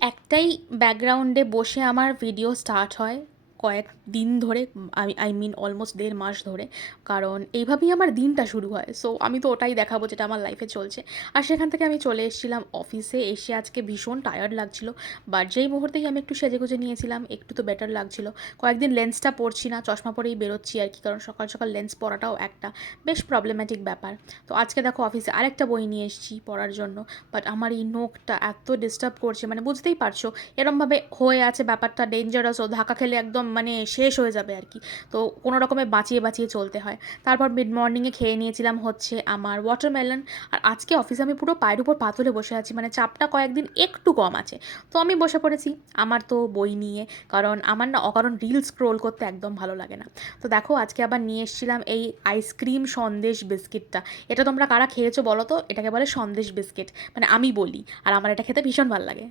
একটাই ব্যাকগ্রাউন্ডে বসে আমার ভিডিও স্টার্ট হয় কয়েকদিন ধরে। আই মিন অলমোস্ট 1.5 মাস ধরে। কারণ এইভাবেই আমার দিনটা শুরু হয়। সো আমি তো ওটাই দেখাবো যেটা আমার লাইফে চলছে। আর সেখান থেকে আমি চলে এসেছিলাম অফিসে। এসে আজকে ভীষণ টায়ার্ড লাগছিল। বাট যেই মুহূর্তেই আমি একটু সেজেগুজে নিয়েছিলাম, একটু তো বেটার লাগছিল। কয়েকদিন লেন্সটা পরছি না, চশমা পরেই বেরোচ্ছি আর কি। কারণ সকাল সকাল লেন্স পরাটাও একটা বেশ প্রবলেম্যাটিক ব্যাপার। তো আজকে দেখো অফিসে আরেকটা বই নিয়ে এসেছি পড়ার জন্য। বাট আমার এই নোকটা এত ডিস্টার্ব করছে, মানে বুঝতেই পারছো এরমভাবে হয়ে আছে ব্যাপারটা, ডেঞ্জারাস। ও ধাক্কা খেলে একদম মানে শেষ হয়ে যাবে আর কি। তো কোনো রকমে বাঁচিয়ে বাঁচিয়ে চলতে হয়। তারপর মিড মর্নিংয়ে খেয়ে নিয়েছিলাম হচ্ছে আমার ওয়াটারমেলন। আর আজকে অফিসে আমি পুরো পায়ের উপর পা তুলে বসে আছি, মানে চাপটা কয়েকদিন একটু কম আছে। তো আমি বসে পড়েছি আমার তো বই নিয়ে। কারণ আমার না অকারণ রিল স্ক্রোল করতে একদম ভালো লাগে না। তো দেখো আজকে আবার নিয়ে এসেছিলাম এই আইসক্রিম সন্দেশ বিস্কিটটা। এটা তোমরা কারা খেয়েছো বলো তো? এটাকে বলে সন্দেশ বিস্কিট, মানে আমি বলি। আর আমার এটা খেতে ভীষণ ভালো লাগে।